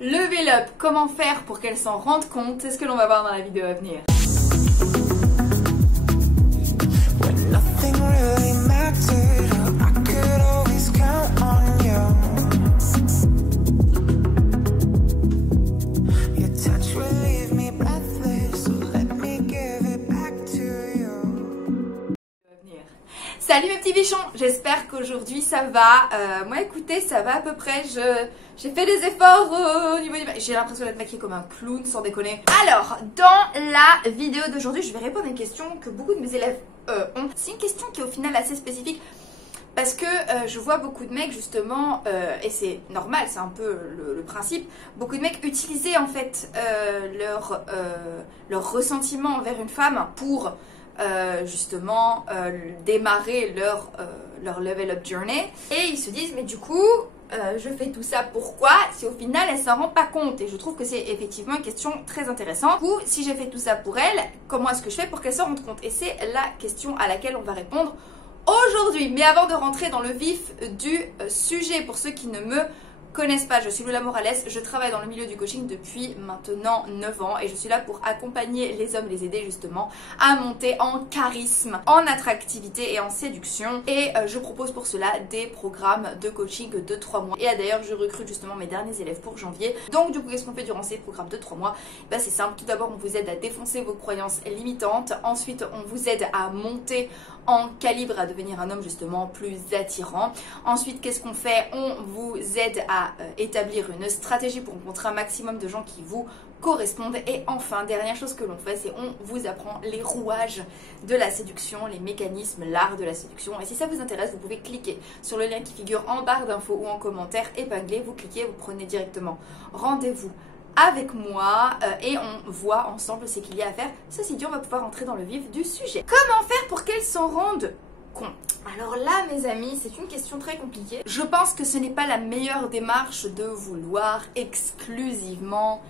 Level up, comment faire pour qu'elle s'en rende compte, c'est ce que l'on va voir dans la vidéo à venir. Salut mes petits bichons, j'espère qu'aujourd'hui ça va. Moi écoutez, ça va à peu près, j'ai fait des efforts au niveau du... J'ai l'impression d'être maquillée comme un clown, sans déconner. Alors, dans la vidéo d'aujourd'hui, je vais répondre à une question que beaucoup de mes élèves ont. C'est une question qui est au final assez spécifique. Parce que je vois beaucoup de mecs justement, et c'est normal, c'est un peu le principe, beaucoup de mecs utiliser en fait leur ressentiment envers une femme pour justement démarrer leur level up journey. Et ils se disent mais du coup je fais tout ça pourquoi si au final elle s'en rend pas compte. Et je trouve que c'est effectivement une question très intéressante. Du coup, si j'ai fait tout ça pour elle, comment est-ce que je fais pour qu'elle s'en rende compte? Et c'est la question à laquelle on va répondre aujourd'hui. Mais avant de rentrer dans le vif du sujet, pour ceux qui ne me connaissent pas, je suis Lola Morales, je travaille dans le milieu du coaching depuis maintenant 9 ans et je suis là pour accompagner les hommes, les aider justement à monter en charisme, en attractivité et en séduction. Et je propose pour cela des programmes de coaching de 3 mois. Et d'ailleurs, je recrute justement mes derniers élèves pour janvier. Donc du coup, qu'est-ce qu'on fait durant ces programmes de 3 mois? Ben, c'est simple, tout d'abord on vous aide à défoncer vos croyances limitantes. Ensuite, on vous aide à monter en calibre, à devenir un homme justement plus attirant. Ensuite, qu'est-ce qu'on fait? On vous aide à établir une stratégie pour rencontrer un maximum de gens qui vous correspondent. Et enfin, dernière chose que l'on fait, c'est on vous apprend les rouages de la séduction, les mécanismes, l'art de la séduction. Et si ça vous intéresse, vous pouvez cliquer sur le lien qui figure en barre d'infos ou en commentaire épinglé. Vous cliquez, vous prenez directement rendez-vous avec moi et on voit ensemble ce qu'il y a à faire. Ceci dit, on va pouvoir entrer dans le vif du sujet. Comment faire pour qu'elles s'en rendent compte? Alors là, mes amis, c'est une question très compliquée. Je pense que ce n'est pas la meilleure démarche de vouloir exclusivement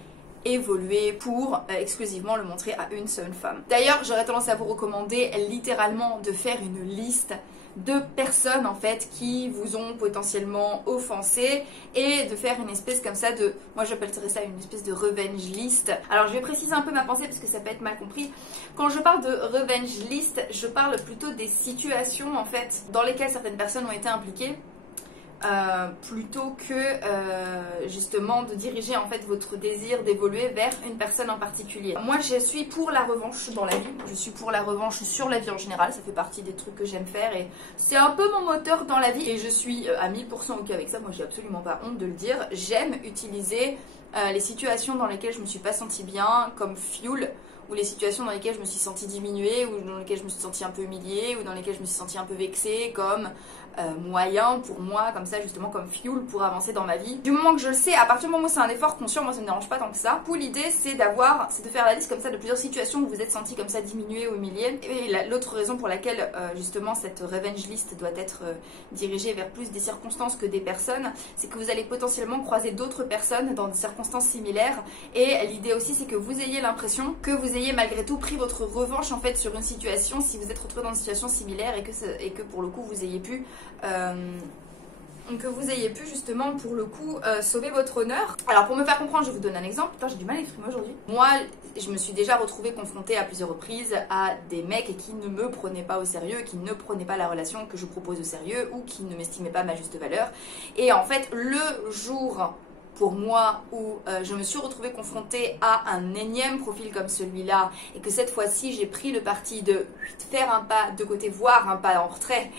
évoluer pour exclusivement le montrer à une seule femme. D'ailleurs, j'aurais tendance à vous recommander littéralement de faire une liste de personnes en fait qui vous ont potentiellement offensé et de faire une espèce comme ça de, moi j'appellerais ça une espèce de revenge list. Alors je vais préciser un peu ma pensée parce que ça peut être mal compris. Quand je parle de revenge list, je parle plutôt des situations en fait dans lesquelles certaines personnes ont été impliquées. Plutôt que justement de diriger en fait votre désir d'évoluer vers une personne en particulier. Moi je suis pour la revanche dans la vie, je suis pour la revanche sur la vie en général, ça fait partie des trucs que j'aime faire et c'est un peu mon moteur dans la vie et je suis à 1000% ok avec ça, moi j'ai absolument pas honte de le dire. J'aime utiliser les situations dans lesquelles je me suis pas sentie bien comme fuel, ou les situations dans lesquelles je me suis sentie diminuée, ou dans lesquelles je me suis sentie un peu humiliée, ou dans lesquelles je me suis sentie un peu vexée, comme moyen pour moi, comme ça justement comme fuel pour avancer dans ma vie. Du moment que je le sais, à partir du moment où c'est un effort conscient, moi ça me dérange pas tant que ça. Pour l'idée c'est de faire la liste comme ça de plusieurs situations où vous êtes senti comme ça diminué ou humilié. Et l'autre raison pour laquelle justement cette revenge list doit être dirigée vers plus des circonstances que des personnes, c'est que vous allez potentiellement croiser d'autres personnes dans des circonstances similaires. Et l'idée aussi c'est que vous ayez l'impression que vous ayez malgré tout pris votre revanche en fait sur une situation si vous êtes retrouvé dans une situation similaire et que pour le coup vous ayez pu justement pour le coup sauver votre honneur. Alors pour me faire comprendre, je vous donne un exemple. Putain, j'ai du mal à exprimer aujourd'hui. Moi, je me suis déjà retrouvée confrontée à plusieurs reprises à des mecs qui ne me prenaient pas au sérieux, qui ne prenaient pas la relation que je propose au sérieux ou qui ne m'estimaient pas ma juste valeur. Et en fait, le jour pour moi où je me suis retrouvée confrontée à un énième profil comme celui-là et que cette fois-ci j'ai pris le parti de faire un pas de côté, voire un pas en retrait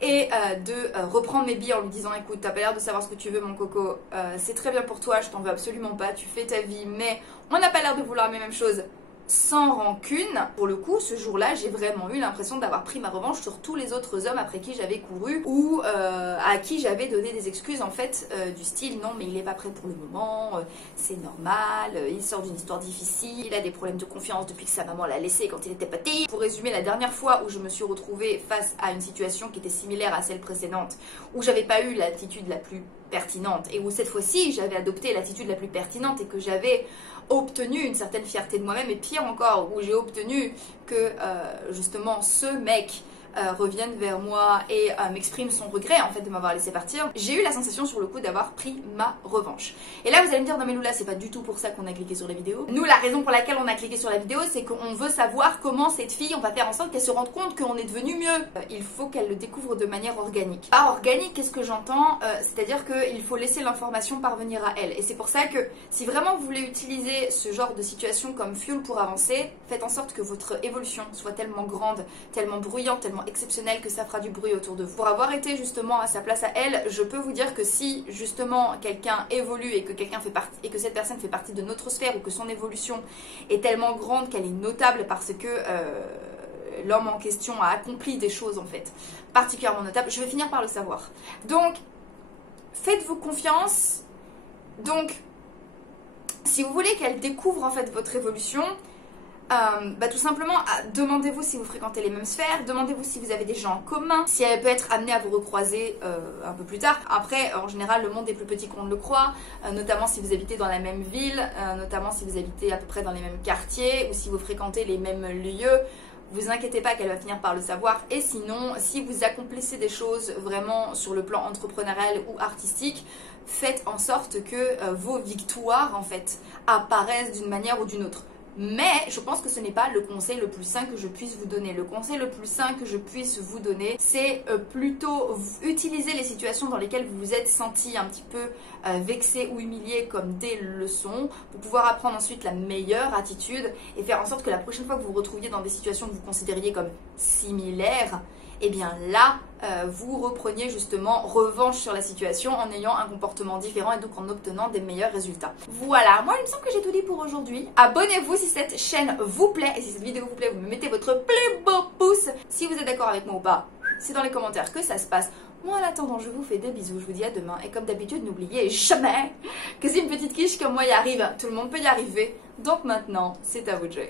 et de reprendre mes billes en lui disant écoute, t'as pas l'air de savoir ce que tu veux mon coco, c'est très bien pour toi, je t'en veux absolument pas, tu fais ta vie mais on n'a pas l'air de vouloir les mêmes choses. Sans rancune, pour le coup, ce jour-là, j'ai vraiment eu l'impression d'avoir pris ma revanche sur tous les autres hommes après qui j'avais couru ou à qui j'avais donné des excuses en fait du style non mais il est pas prêt pour le moment, c'est normal, il sort d'une histoire difficile, il a des problèmes de confiance depuis que sa maman l'a laissé quand il était petit. Pour résumer, la dernière fois où je me suis retrouvée face à une situation qui était similaire à celle précédente, où j'avais pas eu l'attitude la plus pertinente et où cette fois-ci j'avais adopté l'attitude la plus pertinente et que j'avais obtenu une certaine fierté de moi-même et pire encore où j'ai obtenu que justement ce mec revienne vers moi et m'exprime son regret en fait de m'avoir laissé partir, j'ai eu la sensation sur le coup d'avoir pris ma revanche. Et là vous allez me dire non mais Loula, c'est pas du tout pour ça qu'on a cliqué sur la vidéo. Nous, la raison pour laquelle on a cliqué sur la vidéo, c'est qu'on veut savoir comment cette fille, on va faire en sorte qu'elle se rende compte qu'on est devenu mieux. Il faut qu'elle le découvre de manière organique. Par organique, qu'est-ce que j'entends? C'est-à-dire qu'il faut laisser l'information parvenir à elle. Et c'est pour ça que si vraiment vous voulez utiliser ce genre de situation comme fuel pour avancer, faites en sorte que votre évolution soit tellement grande, tellement bruyante, tellement exceptionnelle que ça fera du bruit autour de vous. Pour avoir été justement à sa place à elle, je peux vous dire que si justement quelqu'un évolue et que cette personne fait partie de notre sphère ou que son évolution est tellement grande qu'elle est notable parce que l'homme en question a accompli des choses en fait particulièrement notables, je vais finir par le savoir. Donc faites-vous confiance. Donc si vous voulez qu'elle découvre en fait votre évolution, tout simplement demandez-vous si vous fréquentez les mêmes sphères, demandez-vous si vous avez des gens en commun, si elle peut être amenée à vous recroiser un peu plus tard. Après, en général, le monde est plus petit qu'on ne le croit, notamment si vous habitez dans la même ville, notamment si vous habitez à peu près dans les mêmes quartiers ou si vous fréquentez les mêmes lieux. Vous inquiétez pas qu'elle va finir par le savoir. Et sinon, si vous accomplissez des choses vraiment sur le plan entrepreneurial ou artistique, faites en sorte que vos victoires en fait apparaissent d'une manière ou d'une autre. Mais je pense que ce n'est pas le conseil le plus sain que je puisse vous donner. Le conseil le plus sain que je puisse vous donner, c'est plutôt utiliser les situations dans lesquelles vous vous êtes senti un petit peu vexé ou humilié comme des leçons pour pouvoir apprendre ensuite la meilleure attitude et faire en sorte que la prochaine fois que vous vous retrouviez dans des situations que vous considériez comme similaires, et bien là, vous repreniez justement revanche sur la situation en ayant un comportement différent et donc en obtenant des meilleurs résultats. Voilà, moi il me semble que j'ai tout dit pour aujourd'hui. Abonnez-vous si cette chaîne vous plaît et si cette vidéo vous plaît, vous me mettez votre plus beau pouce. Si vous êtes d'accord avec moi ou pas, c'est dans les commentaires que ça se passe. Moi en attendant, je vous fais des bisous, je vous dis à demain et comme d'habitude, n'oubliez jamais que si une petite quiche comme moi y arrive, tout le monde peut y arriver. Donc maintenant, c'est à vous de jouer.